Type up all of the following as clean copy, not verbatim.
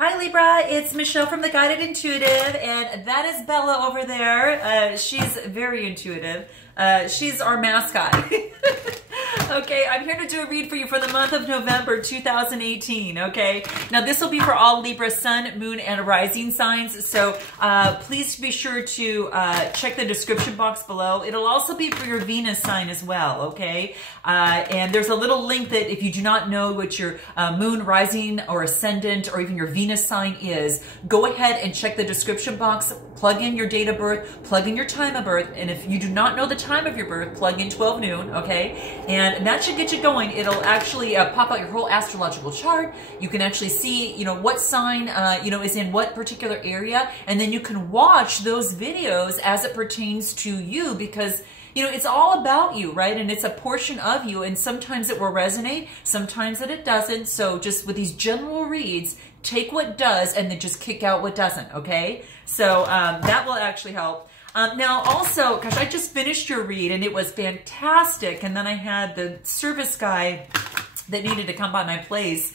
Hi Libra, it's Michelle from The Guided Intuitive, and that is Bella over there. She's very intuitive. She's our mascot. Okay, I'm here to do a read for you for the month of November 2018, okay? Now this will be for all Libra Sun, Moon, and Rising signs, so please be sure to check the description box below. It'll also be for your Venus sign as well, okay? And there's a little link that if you do not know what your Moon, Rising, or Ascendant, or even your Venus sign is, go ahead and check the description box, plug in your date of birth, plug in your time of birth, and if you do not know the time of your birth, plug in 12 noon, okay? And that should get you going. It'll actually pop out your whole astrological chart. You can actually see, you know, what sign, is in what particular area, and then you can watch those videos as it pertains to you because, you know, it's all about you, right? And it's a portion of you, and sometimes it will resonate, sometimes it doesn't. So just with these general reads, take what does and then just kick out what doesn't, okay? So that will actually help. Now also, gosh, I just finished your read and it was fantastic. And then I had the service guy that needed to come by my place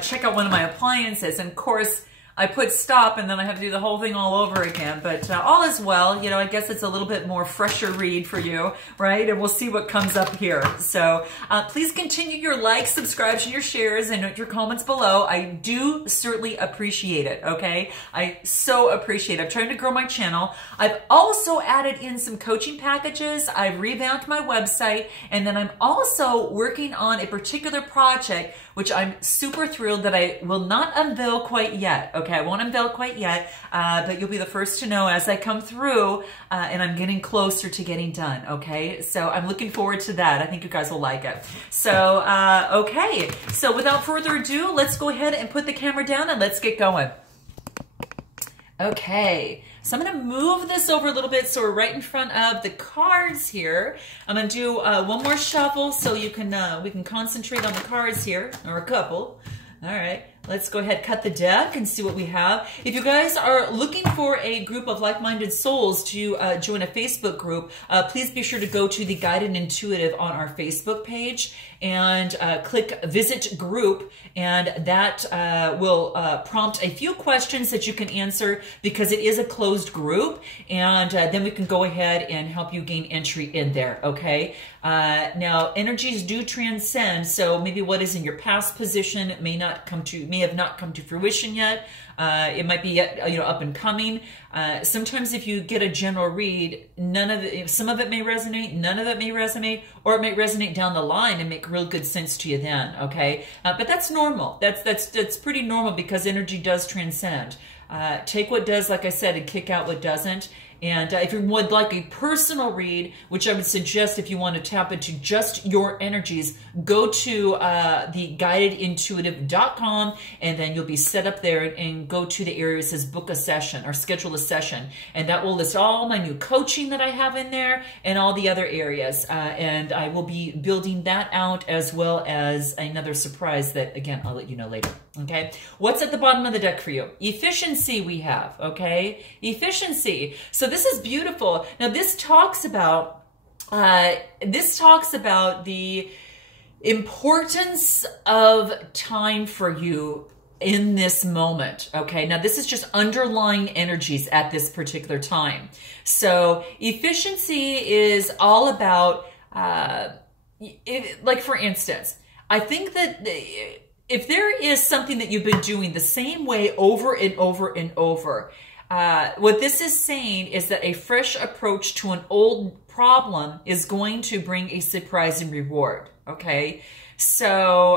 check out one of my appliances. And of course, I put stop and then I have to do the whole thing all over again. But all is well. You know, I guess it's a little bit more fresher read for you, right? And we'll see what comes up here. So please continue your likes, subscribes, and your shares and your comments below. I do certainly appreciate it, okay? I so appreciate it. I'm trying to grow my channel. I've also added in some coaching packages. I've revamped my website. And then I'm also working on a particular project which I'm super thrilled that I will not unveil quite yet, okay? I won't unveil quite yet, but you'll be the first to know as I come through, and I'm getting closer to getting done, okay? So I'm looking forward to that. I think you guys will like it. So, okay. So without further ado, let's go ahead and put the camera down and let's get going. Okay, so I'm going to move this over a little bit so we're right in front of the cards here. I'm going to do one more shuffle so you can we can concentrate on the cards here, or a couple. All right, let's go ahead, cut the deck and see what we have. If you guys are looking for a group of like-minded souls to join a Facebook group, please be sure to go to The Guided Intuitive on our Facebook page and click Visit Group, and that will prompt a few questions that you can answer because it is a closed group, and then we can go ahead and help you gain entry in there, okay? Now, energies do transcend, so maybe what is in your past position may have not come to fruition yet. It might be yet, you know, up and coming. Sometimes if you get a general read, some of it may resonate, none of it may resonate, or it may resonate down the line and make real good sense to you then, okay? But that's normal. That's pretty normal because energy does transcend. Take what does, like I said, and kick out what doesn't. And if you would like a personal read, which I would suggest if you want to tap into just your energies, go to theguidedintuitive.com, and then you'll be set up there and go to the area that says book a session or schedule a session. And that will list all my new coaching that I have in there and all the other areas. And I will be building that out as well as another surprise that, again, I'll let you know later. Okay, what's at the bottom of the deck for you? Efficiency we have, okay? Efficiency. So this is beautiful. Now this talks about the importance of time for you in this moment, okay? Now this is just underlying energies at this particular time. So efficiency is all about, like for instance, I think that if there is something that you've been doing the same way over and over and over, what this is saying is that a fresh approach to an old problem is going to bring a surprising reward, okay? So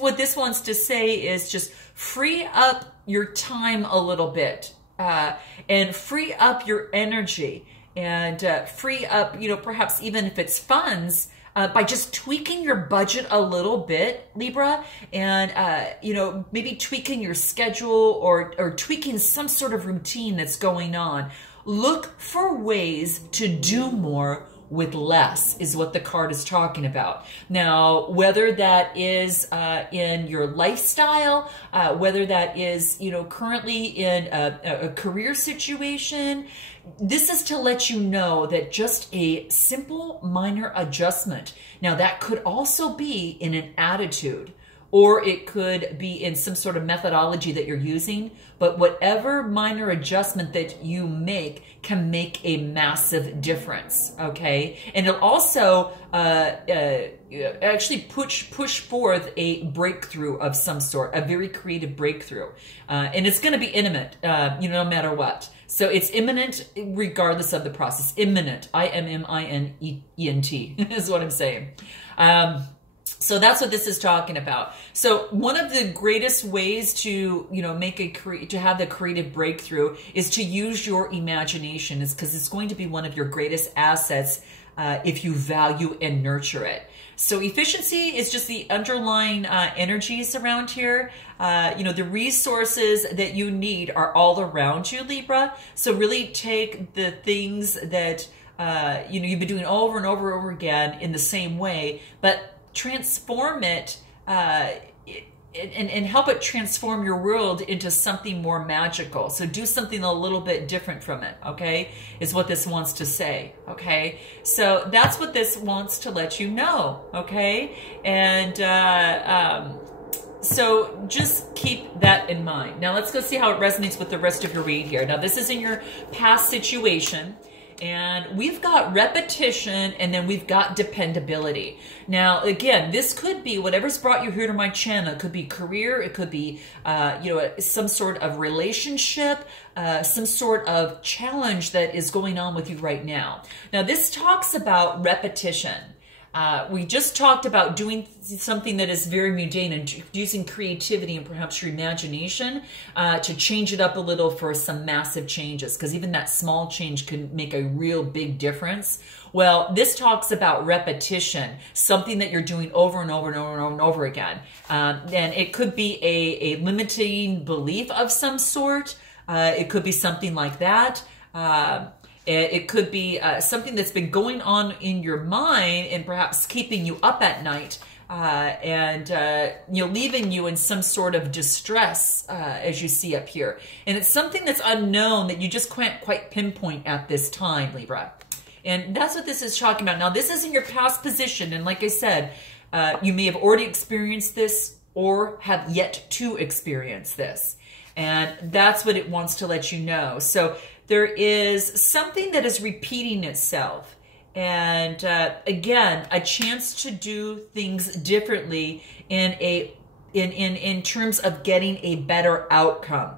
what this wants to say is just free up your time a little bit and free up your energy and free up, you know, perhaps even if it's funds, by just tweaking your budget a little bit, Libra, and, you know, maybe tweaking your schedule or tweaking some sort of routine that's going on. Look for ways to do more with less is what the card is talking about. Now, whether that is in your lifestyle, whether that is, you know, currently in a career situation, this is to let you know that just a simple minor adjustment. Now, that could also be in an attitude or it could be in some sort of methodology that you're using. But whatever minor adjustment that you make can make a massive difference, okay? And it'll also actually push forth a breakthrough of some sort, a very creative breakthrough. And it's going to be imminent, no matter what. So it's imminent regardless of the process. Imminent, I-M-M-I-N-E-N-T is what I'm saying. So that's what this is talking about. So one of the greatest ways to, to have the creative breakthrough is to use your imagination. It's because it's going to be one of your greatest assets if you value and nurture it. So efficiency is just the underlying energies around here. The resources that you need are all around you, Libra. So really take the things that, you've been doing over and over and over again in the same way, but transform it and help it transform your world into something more magical. So do something a little bit different from it, okay, is what this wants to say, okay? So that's what this wants to let you know, okay? And so just keep that in mind. Now let's go see how it resonates with the rest of your read here. Now this is in your past situation. And we've got repetition, and then we've got dependability. Now, again, this could be whatever's brought you here to my channel. It could be career. It could be, some sort of relationship, some sort of challenge that is going on with you right now. Now, this talks about repetition. We just talked about doing something that is very mundane and using creativity and perhaps your imagination to change it up a little for some massive changes, because even that small change can make a real big difference. Well, this talks about repetition, something that you're doing over and over and over and over and over again. And it could be a limiting belief of some sort. It could be something like that. It could be something that's been going on in your mind and perhaps keeping you up at night and leaving you in some sort of distress, as you see up here. And it's something that's unknown that you just can't quite pinpoint at this time, Libra. And that's what this is talking about. Now, this is in your past position. And like I said, you may have already experienced this or have yet to experience this. And that's what it wants to let you know. So there is something that is repeating itself. And again, a chance to do things differently in terms of getting a better outcome,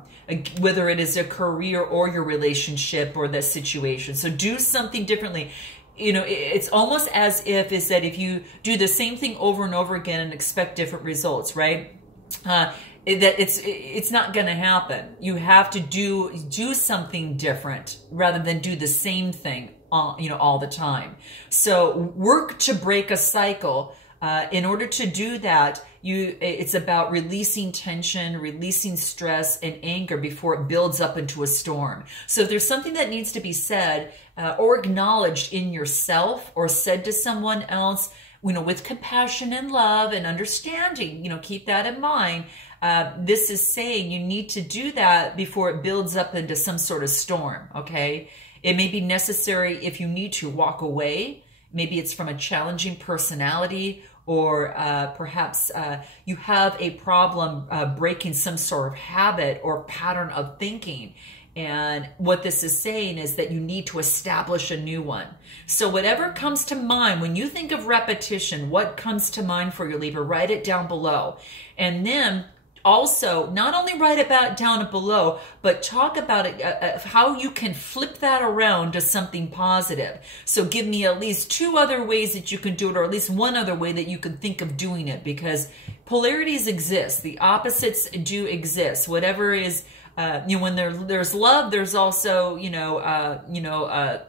whether it is a career or your relationship or the situation. So do something differently. It's almost as if is that if you do the same thing over and over again and expect different results, right? That it's not going to happen. You have to do something different rather than do the same thing all the time. So work to break a cycle. In order to do that, it's about releasing tension, releasing stress and anger before it builds up into a storm. So if there's something that needs to be said or acknowledged in yourself or said to someone else, with compassion and love and understanding, keep that in mind. This is saying you need to do that before it builds up into some sort of storm, okay? It may be necessary if you need to walk away. Maybe it's from a challenging personality, or perhaps you have a problem breaking some sort of habit or pattern of thinking. And what this is saying is that you need to establish a new one. So whatever comes to mind, when you think of repetition, what comes to mind for you, Libra, write it down below. And then also, not only write it down below, but talk about it, how you can flip that around to something positive. So give me at least 2 other ways that you can do it, or at least 1 other way that you can think of doing it, because polarities exist. The opposites do exist. Whatever is, when there's love, there's also,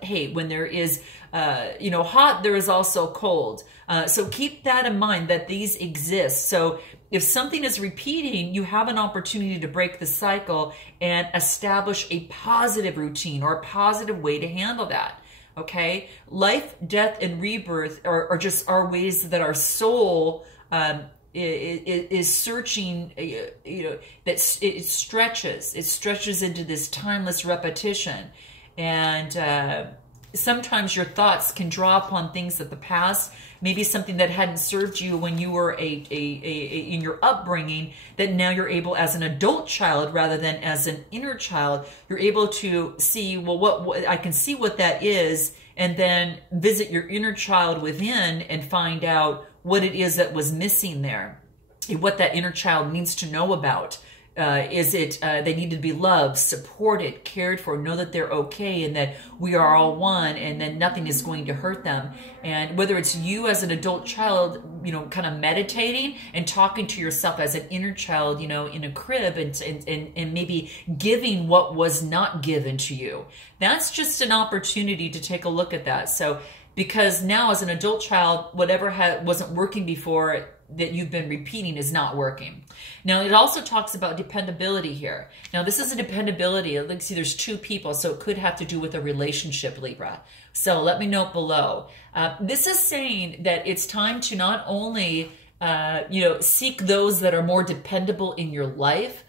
hate. When there is, hot, there is also cold. So keep that in mind that these exist. So if something is repeating, you have an opportunity to break the cycle and establish a positive routine or a positive way to handle that. Okay? Life, death, and rebirth are ways that our soul is searching, that it stretches into this timeless repetition. And sometimes your thoughts can draw upon things of the past, maybe something that hadn't served you when you were in your upbringing, that now you're able, as an adult child rather than as an inner child, you're able to see, well, what I can see what that is, and then visit your inner child within and find out what it is that was missing there, what that inner child needs to know about. Is it they need to be loved, supported, cared for, know that they're okay, and that we are all one, and then nothing is going to hurt them. And whether it's you as an adult child, you know, kind of meditating and talking to yourself as an inner child, you know, in a crib, and maybe giving what was not given to you. That's just an opportunity to take a look at that. So, because now as an adult child, whatever wasn't working before, that you've been repeating, is not working. Now, it also talks about dependability here. Now, this is a dependability. Let's see, there's two people, so it could have to do with a relationship, Libra. So let me note below. This is saying that it's time to not only, seek those that are more dependable in your life,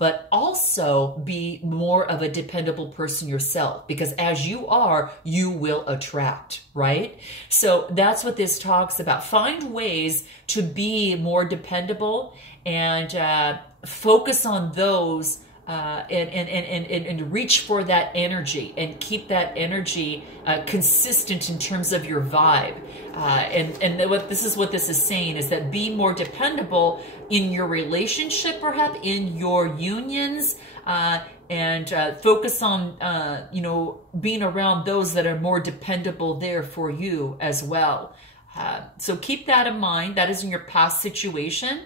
but also be more of a dependable person yourself, because as you are, you will attract, right? So that's what this talks about. Find ways to be more dependable and focus on those and reach for that energy and keep that energy consistent in terms of your vibe. This is what this is saying, is that be more dependable in your relationship, perhaps in your unions, and focus on, being around those that are more dependable there for you as well. So keep that in mind. That is in your past situation.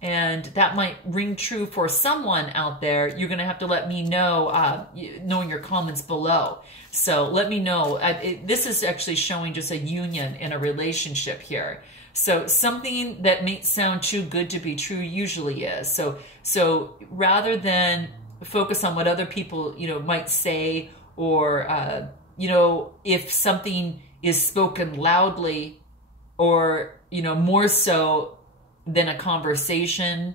And that might ring true for someone out there. You're going to have to let me know, knowing your comments below. So let me know. This is actually showing just a union in a relationship here. So something that may sound too good to be true usually is. So rather than focus on what other people, might say, or, if something is spoken loudly, or, more so than a conversation,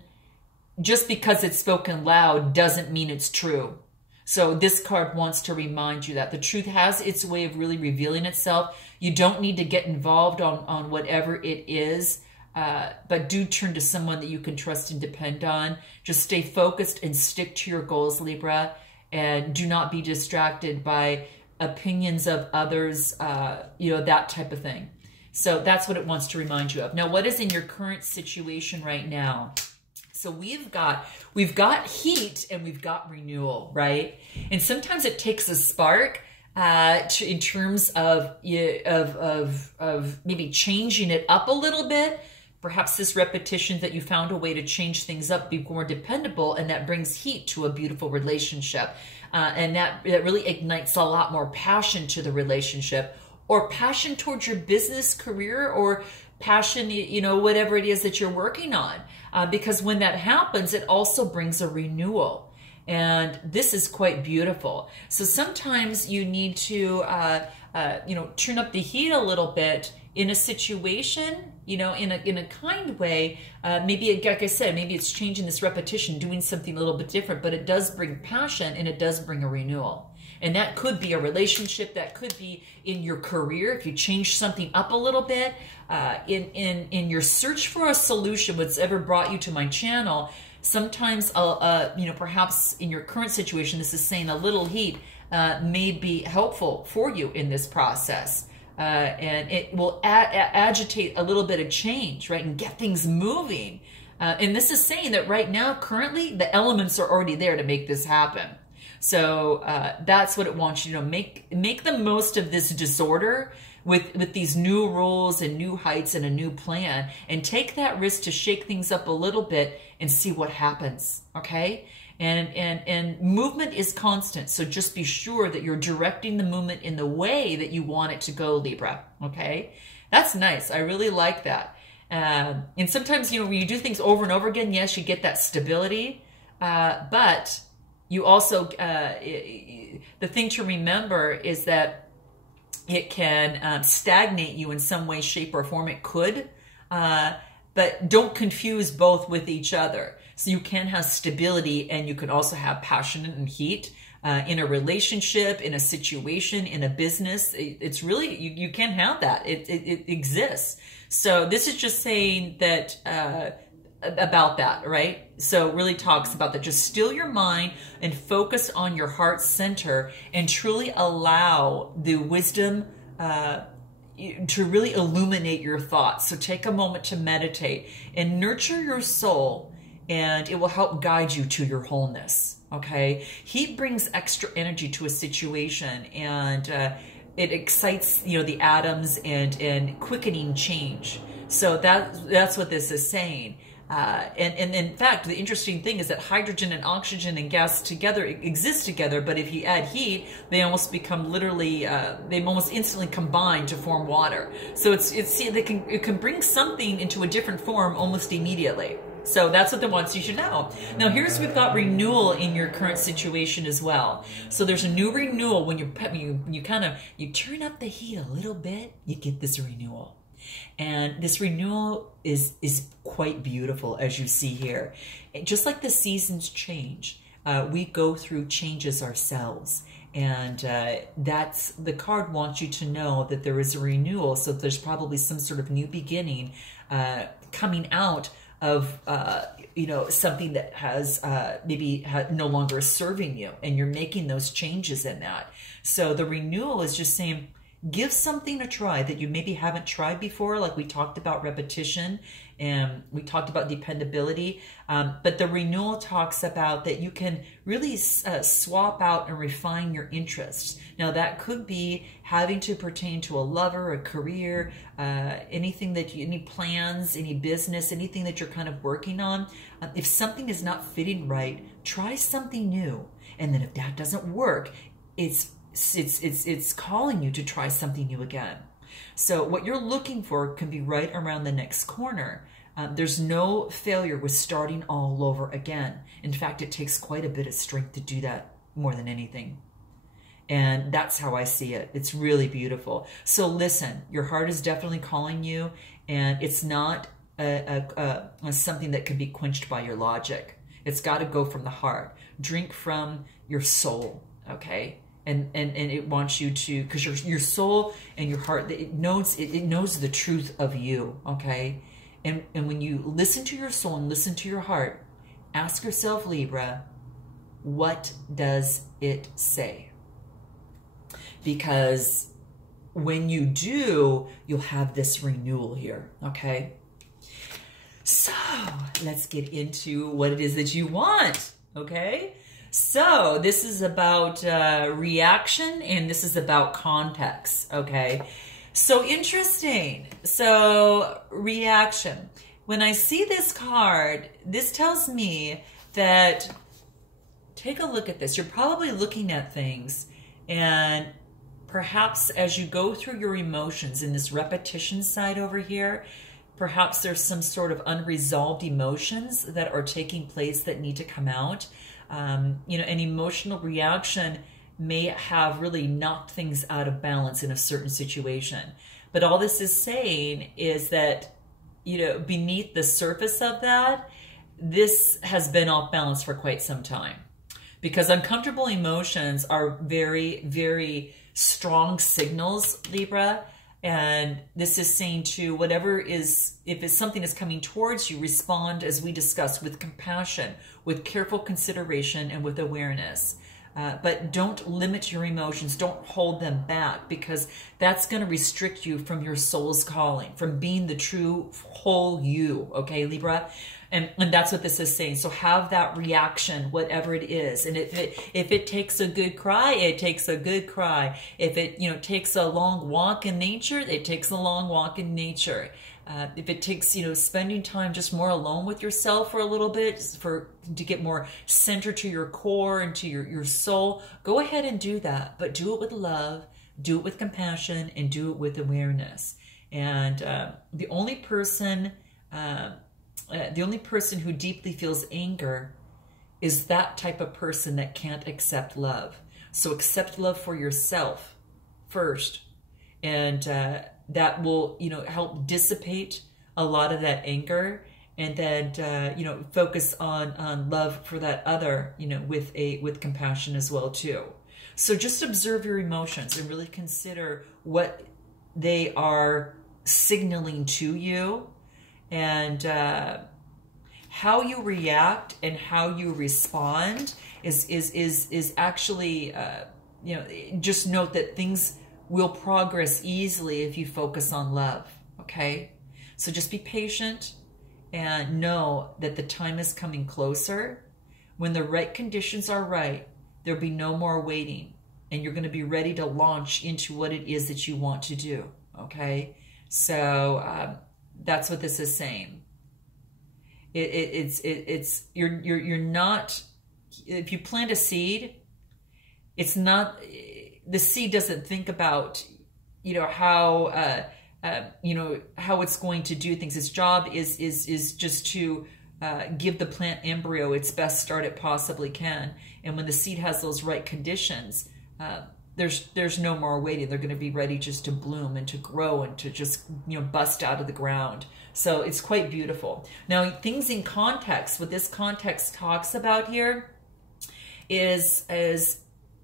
just because it's spoken loud doesn't mean it's true. So this card wants to remind you that the truth has its way of really revealing itself. You don't need to get involved on whatever it is, but do turn to someone that you can trust and depend on. Just stay focused and stick to your goals, Libra, and do not be distracted by opinions of others, that type of thing. So that's what it wants to remind you of. Now, what is in your current situation right now? So we've got heat and we've got renewal, right? And sometimes it takes a spark in terms of maybe changing it up a little bit. Perhaps this repetition that you found a way to change things up, be more dependable, and that brings heat to a beautiful relationship. And that really ignites a lot more passion to the relationship, or passion towards your business career, or passion, whatever it is that you're working on. Because when that happens, it also brings a renewal. And this is quite beautiful. So sometimes you need to, turn up the heat a little bit in a situation, in a kind way. Maybe, like I said, maybe it's changing this repetition, doing something a little bit different, but it does bring passion and it does bring a renewal. And that could be a relationship, that could be in your career, if you change something up a little bit, in your search for a solution, what's ever brought you to my channel. Sometimes, perhaps in your current situation, this is saying a little heat may be helpful for you in this process. And it will agitate a little bit of change, right? And get things moving. And this is saying that right now, currently, the elements are already there to make this happen. So that's what it wants you to make the most of this disorder with these new rules and new heights and a new plan, and take that risk to shake things up a little bit and see what happens, okay? And movement is constant, so just be sure that you're directing the movement in the way that you want it to go, Libra, okay? That's nice. I really like that. And sometimes, when you do things over and over again, yes, you get that stability, but you also, the thing to remember is that it can stagnate you in some way, shape, or form. It could, but don't confuse both with each other. So you can have stability and you can also have passion and heat. in a relationship, in a situation, in a business. It's really, you can't have that. It exists. So this is just saying that, about that, right? So it really talks about that. Just still your mind and focus on your heart center and truly allow the wisdom to really illuminate your thoughts. So take a moment to meditate and nurture your soul, and it will help guide you to your wholeness. Okay, heat brings extra energy to a situation, and it excites, the atoms and quickening change. So that's what this is saying. And in fact, the interesting thing is that hydrogen and oxygen and gas together exist together, but if you add heat, they almost become literally, they almost instantly combine to form water. So it can bring something into a different form almost immediately. So that's what the ones you should know. Now we've got renewal in your current situation as well. So there's a new renewal when you turn up the heat a little bit, you get this renewal. And this renewal is quite beautiful, as you see here. Just like the seasons change, we go through changes ourselves. And that's, the card wants you to know that there is a renewal. So there's probably some sort of new beginning coming out of something that has maybe no longer serving you, and you're making those changes in that. So the renewal is just saying, give something a try that you maybe haven't tried before. Like we talked about repetition and we talked about dependability. But the renewal talks about that you can really swap out and refine your interests. Now that could be having to pertain to a lover, a career, anything that any plans, any business, anything that you're kind of working on. If something is not fitting right, try something new. And then if that doesn't work, it's calling you to try something new again. So what you're looking for can be right around the next corner. There's no failure with starting all over again. In fact, it takes quite a bit of strength to do that more than anything. And that's how I see it. It's really beautiful. So listen, your heart is definitely calling you, and it's not something that can be quenched by your logic. It's got to go from the heart. Drink from your soul, okay? And it wants you to, because your soul and your heart, it knows the truth of you, okay? And when you listen to your soul and listen to your heart, ask yourself, Libra, what does it say? Because when you do, you'll have this renewal here, okay? So let's get into what it is that you want, okay? So this is about reaction, and this is about context, okay? So interesting. So reaction. When I see this card, this tells me that, take a look at this. You're probably looking at things, and perhaps as you go through your emotions in this repetition side over here, perhaps there's some sort of unresolved emotions that are taking place that need to come out. An emotional reaction may have really knocked things out of balance in a certain situation. But all this is saying is that, beneath the surface of that, this has been off balance for quite some time. Because uncomfortable emotions are very, very strong signals, Libra. And this is saying to whatever is, if it's something is coming towards you, respond, as we discussed, with compassion, with careful consideration, and with awareness. But don't limit your emotions. Don't hold them back, because that's going to restrict you from your soul's calling, from being the true whole you. Okay, Libra? And that's what this is saying. So have that reaction, whatever it is. And if it takes a good cry, it takes a good cry. If it takes a long walk in nature, it takes a long walk in nature. If it takes spending time just more alone with yourself for a little bit, to get more centered to your core and to your soul, go ahead and do that. But do it with love, do it with compassion, and do it with awareness. And the only person who deeply feels anger is that type of person that can't accept love. So accept love for yourself first, and that will help dissipate a lot of that anger, and then you know, focus on love for that other, you know, with compassion as well too. So just observe your emotions and really consider what they are signaling to you, and how you react and how you respond is actually you know, just note that things will progress easily if you focus on love. Okay, so just be patient and know that the time is coming closer. When the right conditions are right, there'll be no more waiting, and you're going to be ready to launch into what it is that you want to do. Okay, so that's what this is saying. You're not, if you plant a seed, it's not, the seed doesn't think about, you know, how you know, how it's going to do things. Its job is just to give the plant embryo its best start it possibly can. And when the seed has those right conditions, there's no more waiting. They're going to be ready just to bloom and to grow and to just, you know, bust out of the ground. So it's quite beautiful. Now, things in context, what this context talks about here is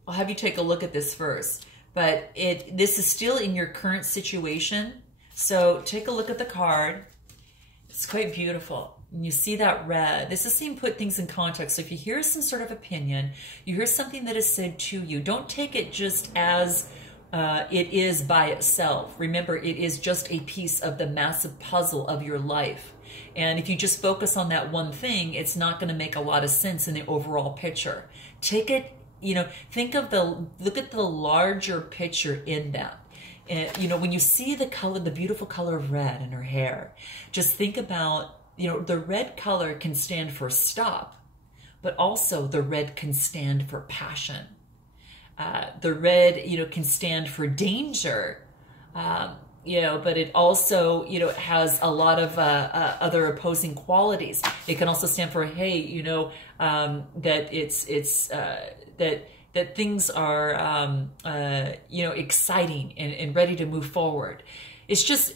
I'll have you take a look at this first, but this is still in your current situation. So take a look at the card. It's quite beautiful. And you see that red. This is saying put things in context. So if you hear some sort of opinion, you hear something that is said to you, don't take it just as it is by itself. Remember, it is just a piece of the massive puzzle of your life. And if you just focus on that one thing, it's not going to make a lot of sense in the overall picture. Take it, you know, look at the larger picture in that. And, you know, when you see the color, the beautiful color of red in her hair, just think about, you know, the red color can stand for stop, but also the red can stand for passion. The red, you know, can stand for danger, you know, but it also, you know, has a lot of other opposing qualities. It can also stand for, hey, you know, that that things are, you know, exciting and ready to move forward. It's just,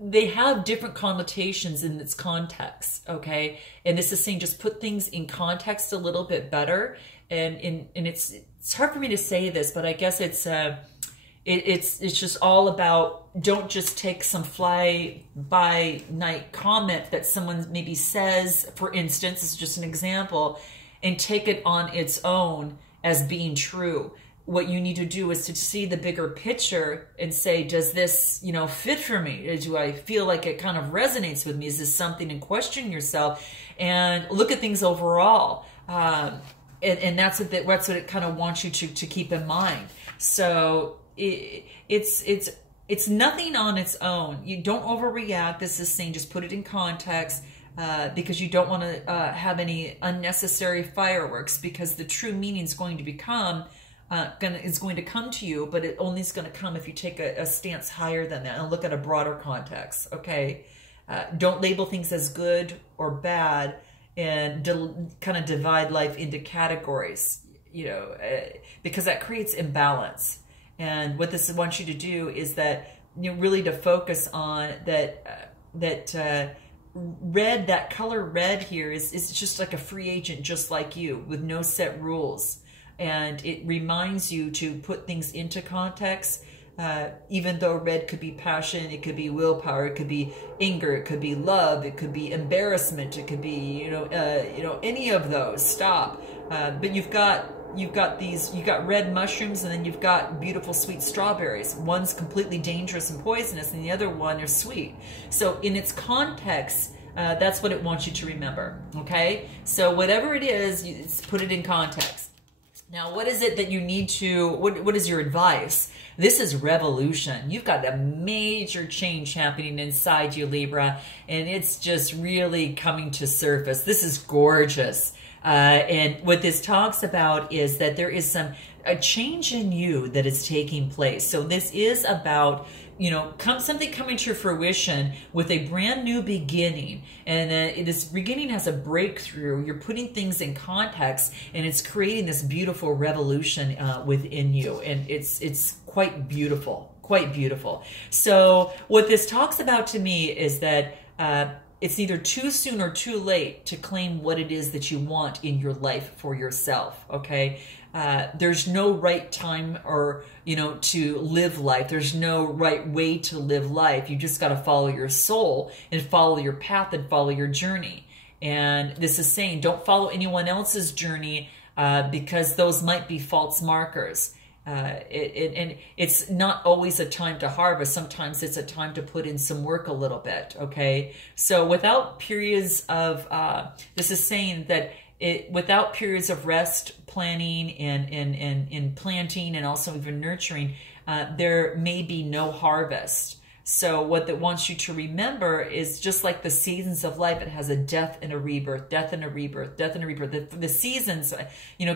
they have different connotations in its context, okay? And this is saying just put things in context a little bit better. And it's hard for me to say this, but I guess it's just all about, don't just take some fly-by-night comment that someone maybe says, for instance, this is just an example, and take it on its own as being true. What you need to do is to see the bigger picture and say, does this, you know, fit for me? Do I feel like it kind of resonates with me? Is this something? And question yourself and look at things overall. And that's what it kind of wants you to keep in mind. So it's nothing on its own. You don't overreact. This is saying just put it in context. Because you don't want to have any unnecessary fireworks, because the true meaning is going to become is going to come to you, but it only is going to come if you take a stance higher than that and look at a broader context. Okay, don't label things as good or bad and kind of divide life into categories. You know, because that creates imbalance. And what this wants you to do is that, you know, really to focus on that. Red, that color red here is just like a free agent, just like you, with no set rules. And it reminds you to put things into context, even though red could be passion, it could be willpower, it could be anger, it could be love, it could be embarrassment, it could be, you know, any of those. Stop. But you've got red mushrooms, and then you've got beautiful sweet strawberries. One's completely dangerous and poisonous, and the other one is sweet. So in its context, that's what it wants you to remember, okay? So whatever it is, put it in context. Now, what is it that you need to, what is your advice? This is revolution. You've got a major change happening inside you, Libra, and it's just really coming to surface. This is gorgeous. And what this talks about is that there is a change in you that is taking place. So this is about, you know, something coming to fruition with a brand new beginning. And this beginning has a breakthrough. You're putting things in context, and it's creating this beautiful revolution within you. And it's quite beautiful, quite beautiful. So what this talks about to me is that it's neither too soon or too late to claim what it is that you want in your life for yourself, okay? There's no right time or, to live life. There's no right way to live life. You just got to follow your soul and follow your path and follow your journey. And this is saying, don't follow anyone else's journey because those might be false markers. And it's not always a time to harvest. Sometimes it's a time to put in some work a little bit, okay? So without periods of, this is saying that without periods of rest, planning, and planting, and also even nurturing, there may be no harvest. So what that wants you to remember is just like the seasons of life, it has a death and a rebirth, death and a rebirth, death and a rebirth. The seasons,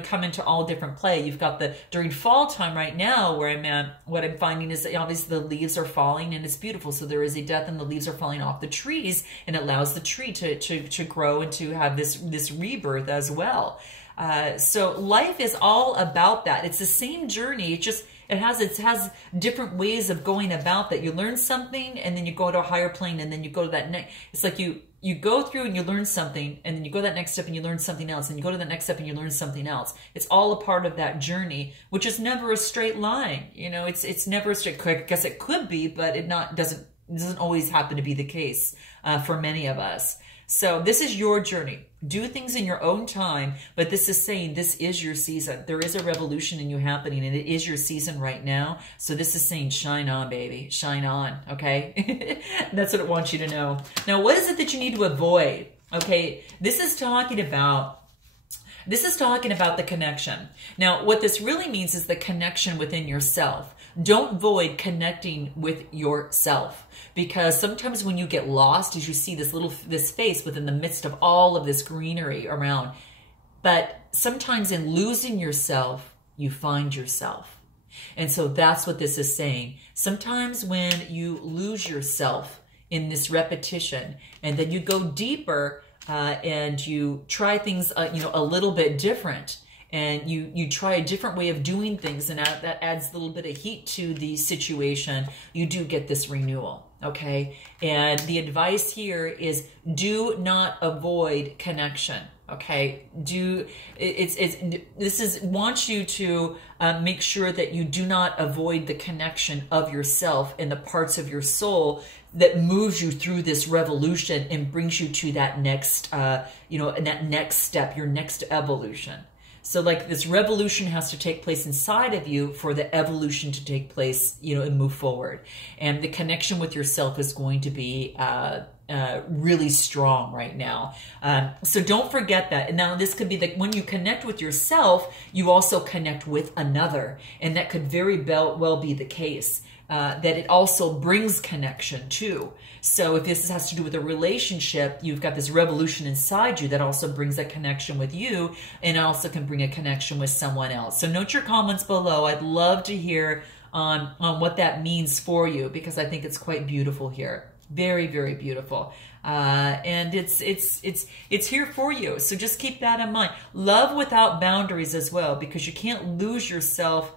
come into all different play. You've got during fall time right now where I'm at, what I'm finding is that obviously the leaves are falling and it's beautiful. So there is a death and the leaves are falling off the trees, and it allows the tree to grow and to have this rebirth as well. So life is all about that. It's the same journey. It has different ways of going about that. You learn something and then you go to a higher plane and then you go to that next. It's like you go through and you learn something and then you go to that next step and you learn something else and you go to the next step and you learn something else. It's all a part of that journey, which is never a straight line. It's never a straight. I guess it could be, but it doesn't always happen to be the case for many of us. So this is your journey. Do things in your own time, but this is saying this is your season. There is a revolution in you happening, and it is your season right now. So this is saying shine on, baby. Shine on, okay? That's what it wants you to know. Now, what is it that you need to avoid? Okay, this is talking about the connection. Now, what this really means is the connection within yourself. Don't void connecting with yourself, because sometimes when you get lost, as you see this face within the midst of all of this greenery around, but sometimes in losing yourself, you find yourself. And so that's what this is saying. Sometimes when you lose yourself in this repetition, and then you go deeper and you try things, a little bit different, and you try a different way of doing things, and that adds a little bit of heat to the situation, you do get this renewal, okay? And the advice here is do not avoid connection, okay? Wants you to make sure that you do not avoid the connection of yourself and the parts of your soul that moves you through this revolution and brings you to that next, that next step, your next evolution. So like this revolution has to take place inside of you for the evolution to take place, and move forward. And the connection with yourself is going to be really strong right now. So don't forget that. And now this could be that when you connect with yourself, you also connect with another. And that could very well be the case. That it also brings connection too. So if this has to do with a relationship, you've got this revolution inside you that also brings a connection with you, and also can bring a connection with someone else. So note your comments below. I'd love to hear on what that means for you, because I think it's quite beautiful here. Very, very beautiful. And it's here for you. So just keep that in mind. Love without boundaries as well, because you can't lose yourself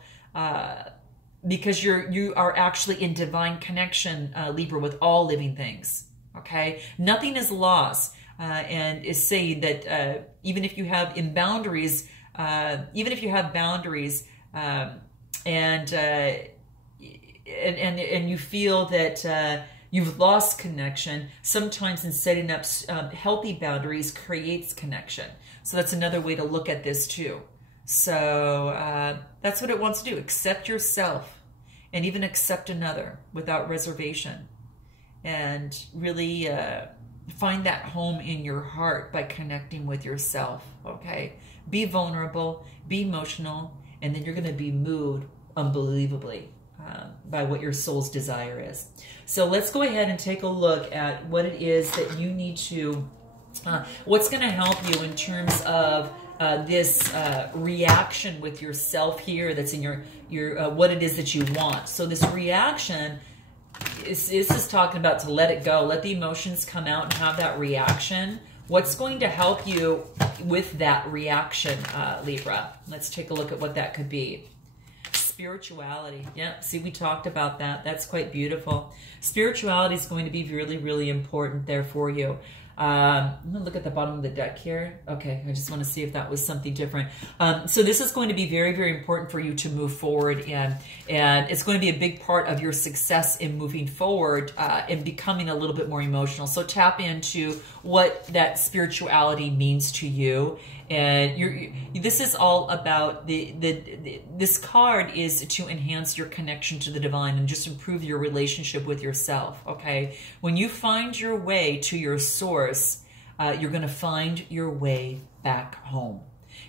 because you are actually in divine connection, Libra, with all living things, okay? Nothing is lost, and is saying that even if you have boundaries, and you feel that you've lost connection, sometimes in setting up healthy boundaries creates connection. So that's another way to look at this too. So that's what it wants to do. Accept yourself and even accept another without reservation. And really find that home in your heart by connecting with yourself, okay? Be vulnerable, be emotional, and then you're going to be moved unbelievably by what your soul's desire is. So let's go ahead and take a look at what it is that you need to, what's going to help you in terms of this reaction with yourself here that's in your what it is that you want. So this reaction, this is talking about to let it go. Let the emotions come out and have that reaction. What's going to help you with that reaction, Libra? Let's take a look at what that could be. Spirituality. Yeah, see, we talked about that. That's quite beautiful. Spirituality is going to be really, really important there for you. I'm going to look at the bottom of the deck here. Okay, I just want to see if that was something different. So this is going to be very, very important for you to move forward, and it's going to be a big part of your success in moving forward and becoming a little bit more emotional. So tap into what that spirituality means to you. And this is all about this card is to enhance your connection to the divine and just improve your relationship with yourself, okay? When you find your way to your source, you're going to find your way back home.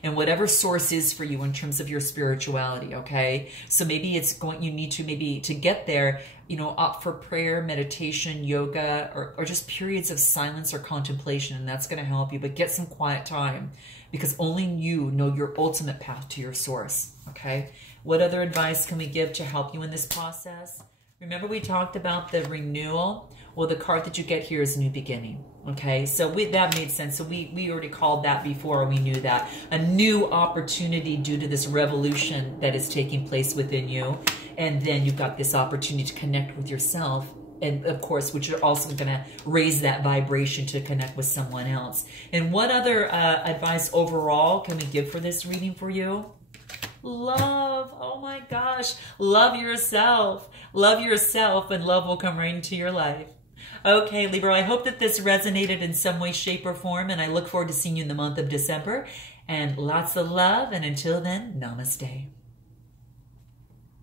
And whatever source is for you in terms of your spirituality, okay? So maybe you need to maybe to get there, you know, opt for prayer, meditation, yoga, or just periods of silence or contemplation, and that's going to help you. But get some quiet time, because only you know your ultimate path to your source, okay? What other advice can we give to help you in this process? Remember we talked about the renewal? Well, the card that you get here is new beginning, okay? So that made sense. So we already called that before, and we knew that. A new opportunity due to this revolution that is taking place within you. And then you've got this opportunity to connect with yourself, and of course, which are also going to raise that vibration to connect with someone else. And what other advice overall can we give for this reading for you? Love. Oh my gosh. Love yourself. Love yourself, and love will come right into your life. Okay, Libra, I hope that this resonated in some way, shape, or form, and I look forward to seeing you in the month of December. And lots of love, and until then, namaste.